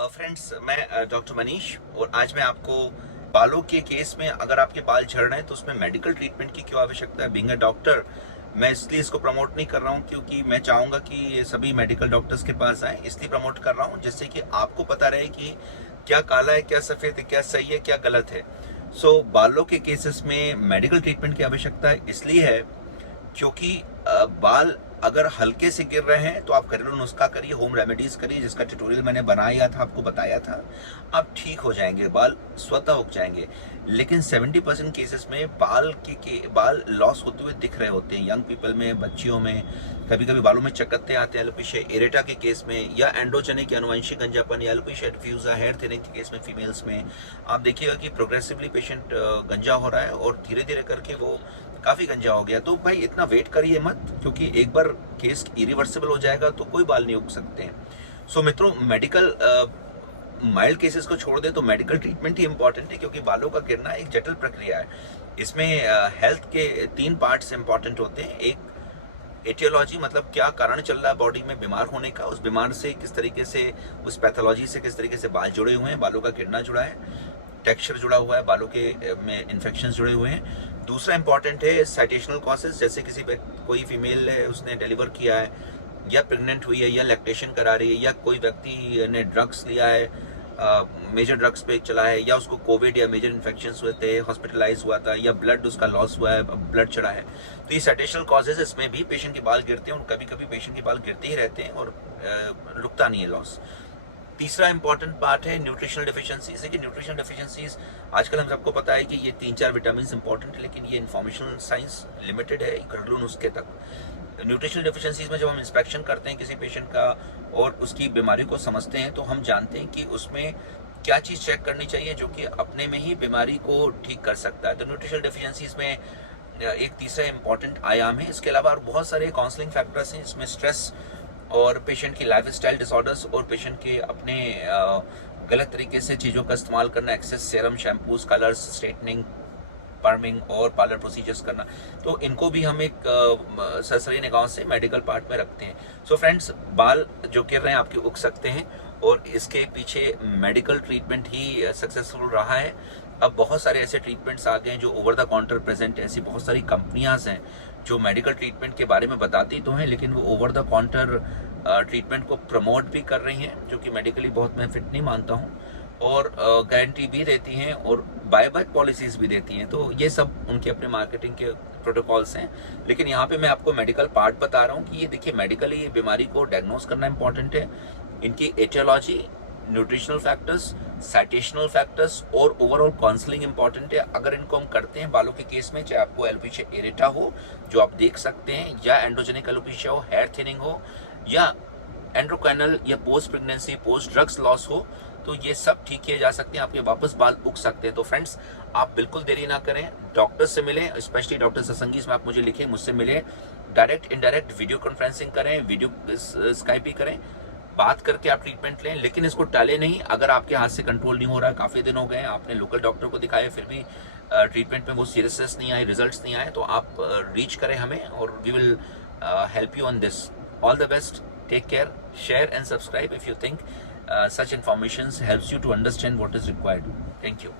Friends, मैं doctor Manish और आज मैं आपको बालों के केस में अगर आपके बाल झड़ रहे हैं तो उसमें मेडिकल ट्रीटमेंट की क्यों आवश्यकता है। बीइंग अ डॉक्टर मैं इसलिए इसको प्रमोट नहीं कर रहा हूँ क्योंकि मैं चाहूँगा कि ये सभी मेडिकल डॉक्टर्स के पास आए, इसलिए प्रमोट कर रहा हूँ जिससे कि आपको पता रहे कि क्या काला है, क्या सफ़ेद है, क्या सही है, क्या गलत है। बालों के केसेस में मेडिकल ट्रीटमेंट की आवश्यकता इसलिए है क्योंकि बाल अगर हल्के से गिर रहे हैं तो आप घरेलू नुस्खा करिए, होम रेमेडीज करिए, जिसका ट्यूटोरियल मैंने बनाया था, आपको बताया था। आप ठीक हो जाएंगे, बाल स्वतः उग जाएंगे। लेकिन 70% केसेस में बाल लॉस होते हुए दिख रहे होते हैं यंग पीपल में, बच्चियों में। कभी कभी बालों में चकत्ते आते हैं एलोपेशिया एरेटा के केस में, या एंड्रोजेनिक अनुवंशिक गंजापन या एलोपेशिया डिफ्यूजा हेयर थिनिंग के केस में फीमेल्स में। आप देखिएगा कि प्रोग्रेसिवली पेशेंट गंजा हो रहा है और धीरे धीरे करके वो काफ़ी गंजा हो गया। तो भाई इतना वेट करिए मत, क्योंकि एक बार केस इरिवर्सिबल हो जाएगा तो कोई बाल नहीं उग सकते हैं। मित्रों, मेडिकल माइल्ड केसेस को छोड़ दें तो मेडिकल ट्रीटमेंट ही इंपॉर्टेंट है, क्योंकि बालों का गिरना एक जटिल प्रक्रिया है। इसमें हेल्थ के 3 पार्ट्स इंपॉर्टेंट होते हैं। एक एटियोलॉजी, मतलब क्या कारण चल रहा है बॉडी में बीमार होने का, उस बीमार से किस तरीके से, उस पैथोलॉजी से किस तरीके से बाल जुड़े हुए हैं, बालों का गिरना जुड़ा है, टेक्सचर जुड़ा हुआ है, बालों के में इन्फेक्शन जुड़े हुए हैं। दूसरा इंपॉर्टेंट है साइटेशनल कॉजेज, जैसे कोई फीमेल है, उसने डिलीवर किया है या प्रेग्नेंट हुई है या लैक्टेशन करा रही है, या कोई व्यक्ति ने ड्रग्स लिया है, मेजर ड्रग्स पे चला है, या उसको कोविड या मेजर इन्फेक्शन हुए थे, हॉस्पिटलाइज हुआ था, या ब्लड उसका लॉस हुआ है, ब्लड चढ़ा है। तो ये साइटेशनल कॉजेज, इसमें भी पेशेंट के बाल गिरते हैं और कभी कभी पेशेंट के बाल गिरते ही रहते हैं और रुकता नहीं है लॉस। तीसरा इंपॉर्टेंट पार्ट है न्यूट्रिशनल डिफिशियंसीज। देखिए, न्यूट्रिशनल डिफिशियंसीज आजकल हम सबको पता है कि ये 3-4 विटामिन इंपॉर्टेंट है, लेकिन ये इन्फॉर्मेशनल साइंस लिमिटेड है घरेलू नुस्खे तक। न्यूट्रिशनल डिफिशियंसीज में जब हम इंस्पेक्शन करते हैं किसी पेशेंट का और उसकी बीमारी को समझते हैं, तो हम जानते हैं कि उसमें क्या चीज़ चेक करनी चाहिए जो कि अपने में ही बीमारी को ठीक कर सकता है। तो न्यूट्रिशनल डिफिशियंसीज में एक तीसरा इंपॉर्टेंट आयाम है। इसके अलावा और बहुत सारे काउंसलिंग फैक्टर्स हैं, इसमें स्ट्रेस और पेशेंट की लाइफस्टाइल डिसऑर्डर्स और पेशेंट के अपने गलत तरीके से चीज़ों का इस्तेमाल करना, excess serum, shampoos, colours, straightening, perming और पार्लर प्रोसीजर्स करना, तो इनको भी हम एक सरसरी निगाहों से मेडिकल पार्ट में रखते हैं। फ्रेंड्स, बाल जो गिर रहे हैं आपके उग सकते हैं और इसके पीछे मेडिकल ट्रीटमेंट ही सक्सेसफुल रहा है। अब बहुत सारे ऐसे ट्रीटमेंट्स आ गए हैं जो ओवर द काउंटर प्रेजेंट है। ऐसी बहुत सारी कंपनियां हैं जो मेडिकल ट्रीटमेंट के बारे में बताती तो हैं, लेकिन वो ओवर द काउंटर ट्रीटमेंट को प्रमोट भी कर रही हैं, जो कि मेडिकली बहुत मैं फिट नहीं मानता हूँ, और गारंटी भी देती हैं और बायबैक पॉलिसीज भी देती हैं। तो ये सब उनके अपने मार्केटिंग के प्रोटोकॉल्स हैं। लेकिन यहाँ पे मैं आपको मेडिकल पार्ट बता रहा हूँ कि ये देखिए, मेडिकली ये बीमारी को डायग्नोस करना इंपॉर्टेंट है। इनकी एटियोलॉजी, न्यूट्रिशनल फैक्टर्स, साइटेशनल फैक्टर्स और ओवरऑल काउंसलिंग इंपॉर्टेंट है। अगर इनको हम करते हैं बालों के केस में, चाहे आपको एलोपेशिया एरेटा हो जो आप देख सकते हैं, या एंड्रोजेनिक एलोपेशिया हो, हेयर थिनिंग हो, या एंड्रोकैनल या post pregnancy, post drugs loss हो, तो ये सब ठीक किए जा सकते हैं, आपके वापस बाल उग सकते हैं। तो फ्रेंड्स, आप बिल्कुल देरी ना करें, डॉक्टर से मिलें, स्पेशली डॉक्टर सत्संगी इसमें आप मुझे लिखें, मुझसे मिलें, डायरेक्ट इनडायरेक्ट वीडियो कॉन्फ्रेंसिंग करें, वीडियो स्काइप भी करें, बात करके आप ट्रीटमेंट लें। लेकिन इसको टालें नहीं। अगर आपके हाथ से कंट्रोल नहीं हो रहा है, काफ़ी दिन हो गए, आपने लोकल डॉक्टर को दिखाया, फिर भी ट्रीटमेंट में वो सीरियसनेस नहीं आई, रिजल्ट्स नहीं आए, तो आप रीच करें हमें और we will help you on this. All the best, take care, share and subscribe if you think such information helps you to understand what is required. Thank you.